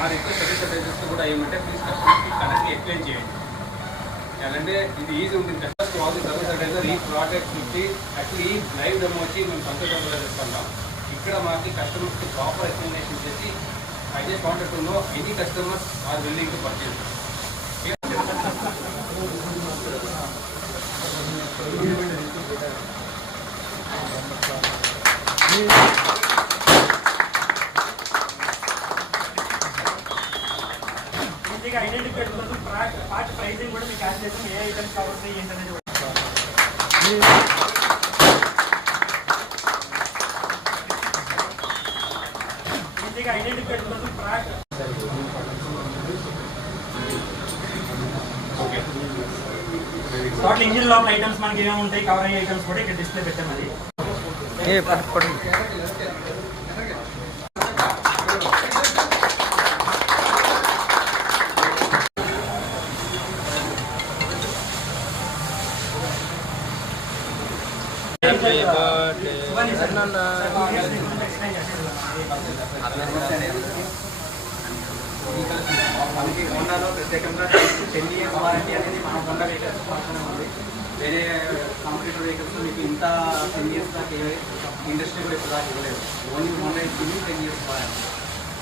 నా request services కూడా ఏమంటే ప్లీజ్ కస్టమర్కి కనెక్ట్గా ఎక్స్ప్లెయిన్ చేయండి. అంటే ఇది ఈజీ ఉంటుంది. Customers all the service advisor ఈ ప్రోడక్ట్ నుంచి యాక్చువల్లీ ఈ లైవ్ డెమో వచ్చి మేము సంతోషంగా చెప్తున్నాం. ఇక్కడ మాకు కస్టమర్స్కి ప్రాపర్ ఎక్స్ప్లెనేషన్ చేసి I just wanted to know any customers are willing to purchase. Identify part pricing కూడా మీకు యాడ్ చేసి ఏ ఐటమ్స్ కవర్స్ ఏంటనేది ఈజీగా ఐడెంటిఫై టోటల్ ఇంజిన్ లోపల ఐటమ్స్ మనకి ఏమేమి ఉంటాయి, కవర్ అయ్యే ఐటమ్స్ కూడా ఇక్కడ డిస్ప్లే పెట్టాము. అది మనకి హోండాలో ప్రత్యేకంగా 10 years వారంటీ అనేది మన హోండా వెహికల్స్ మాత్రమే ఉంది. వేరే కాంపిటేటివ్ వెహికల్స్ మీకు ఇంత 10 years దాకా ఇండస్ట్రీ కూడా ఇప్పుడు దాకా ఇవ్వలేదు. ఓన్లీ హోండా ఇచ్చింది 10 years వారంటీ.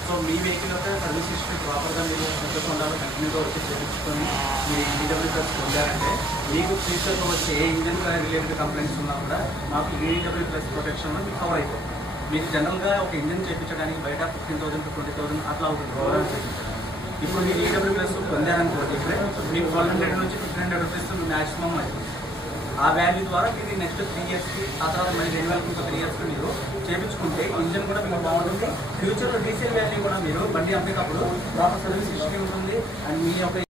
సో మీ వెహికల్ యొక్క సర్వీస్ హిస్టరీ ప్రాపర్గా మీరు పెద్ద హోండాలో కంటిన్యూగా వచ్చి చేయించుకొని మీరు ఈడబ్ల్యూ ప్లస్ పొందారంటే మీకు ఫ్యూచర్లో వచ్చే ఏ ఇంజన్ రిలేటెడ్ కంప్లైంట్స్ ఉన్నా కూడా మాకు ఈడబ్ల్యూ ప్లస్ ప్రొటెక్షన్లో మీకు కవర్ అయిపోతుంది. మీకు జనరల్గా ఒక ఇంజన్ చేయించడానికి బయట 15,000 to 20,000 అట్లా అవుతుంది గవర్నమెంట్ చేయించడానికి. ఇప్పుడు మీరు ఈడబ్ల్యూ ప్లస్ పొందారనుకోండి, ఇప్పుడే మీకు 1200 నుంచి 1500 రూపీస్ మ్యాక్సిమం అది. ఆ వాల్యూ ద్వారా మీరు నెక్స్ట్ 3 yearsకి ఆ తర్వాత మళ్ళీ 2000 3 yearsకి మీరు చేయించుకుంటే ఇంజన్ కూడా మీకు బాగుంటుంది. ఫ్యూచర్లో డీజిల్ వాల్యూ కూడా మీరు బండి అమ్మేటప్పుడు ప్రాపర్ సర్వీస్ హిస్టరీ ఉంటుంది. అండ్ మీ యొక్క